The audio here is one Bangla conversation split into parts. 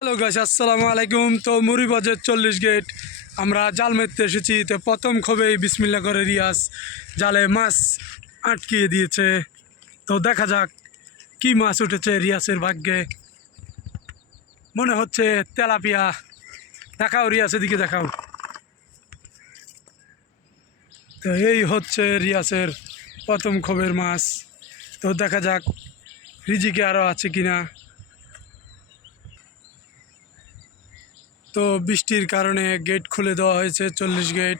হ্যালো গাইস, আসসালামু আলাইকুম। তো মুড়িবাজার 40 গেট আমরা জাল মারতে এসেছি। তো প্রথম খবেই বিসমিল্লা করে রিয়াজ জালে মাছ আটকিয়ে দিয়েছে। তো দেখা যাক কি মাছ উঠেছে রিয়াসের ভাগ্যে। মনে হচ্ছে তেলাপিয়া। দেখাও রিয়াসের দিকে দেখাও। তো এই হচ্ছে রিয়াসের প্রথম খবের মাছ। তো দেখা যাক রিজিকে আরও আছে কিনা। তো বৃষ্টির কারণে গেট খুলে দেওয়া হয়েছে 40 গেট।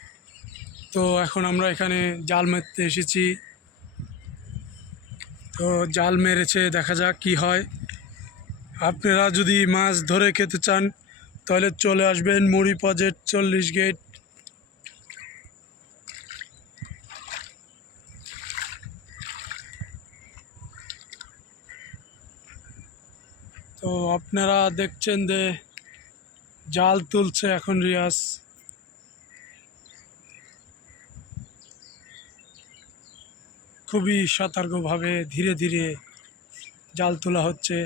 তো এখন আমরা এখানে জাল মারতে এসেছি। তো জাল মেরেছে, দেখা যাক কি হয়। আপনারা যদি মাছ ধরে খেতে চান তাহলে চলে আসবেন মুড়ি প্রজেক্ট 40 গেট। তো আপনারা দেখছেন যে জাল তুলছে এখন রিয়াজ। খুবই সতর্কভাবে ধীরে ধীরে জাল তোলা হচ্ছে।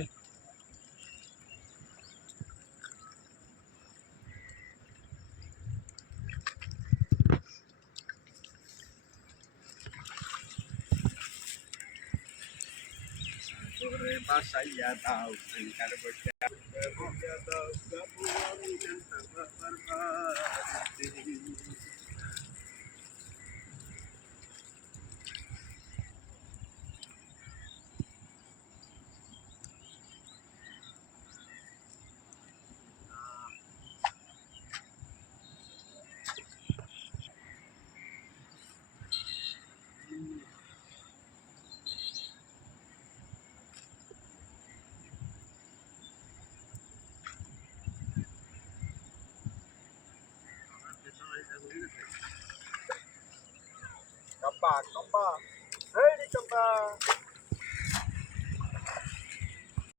Kampak, kampak. Hei di kampak.